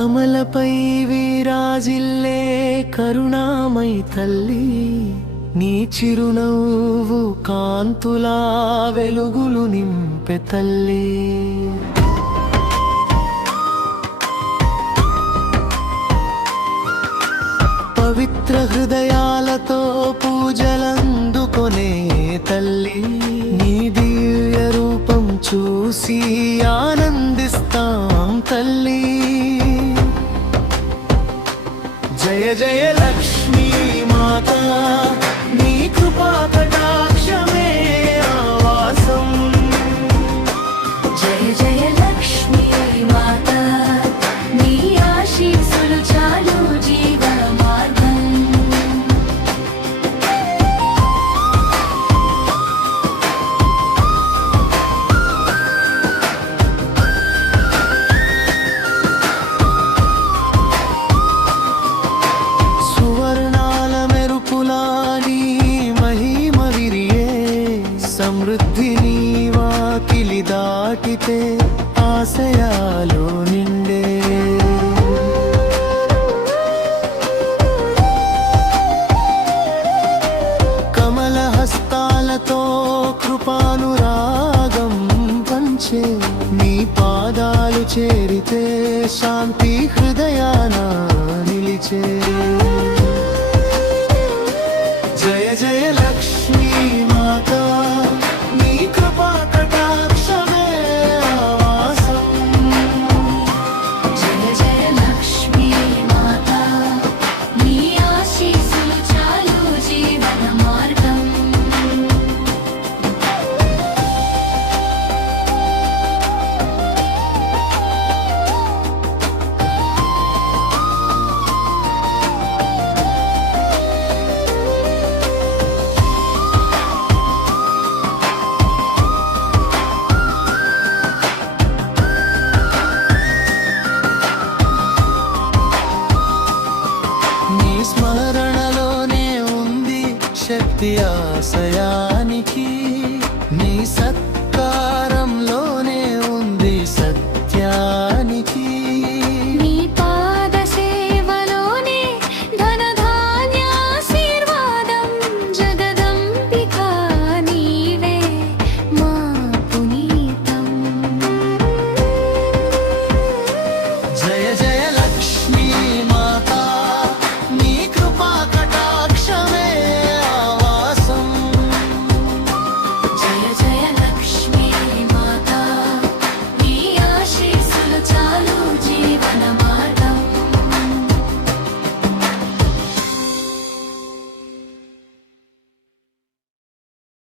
కమలపై విరాజిల్లే కరుణామై తల్లి నీ చిరునవ్వు కాంతులా వెలుగులు నింపె తల్లి. పవిత్ర హృదయాలతో పూజలందుకొనే తల్లి నీ దివ్య రూపం చూసి ఆనందిస్తాం తల్లి. जय जय लक्ष्मी माता नी कृपा कटाक्षमे నీ వాకిలి దాటితే ఆశయాలు నిండే. కమల హస్తాలతో కృపానురాగం పంచే నీ పాదాలు చేరితే శాంతి స్మరణలోనే ఉంది శక్తి ఆశయానికి. నీ సత్య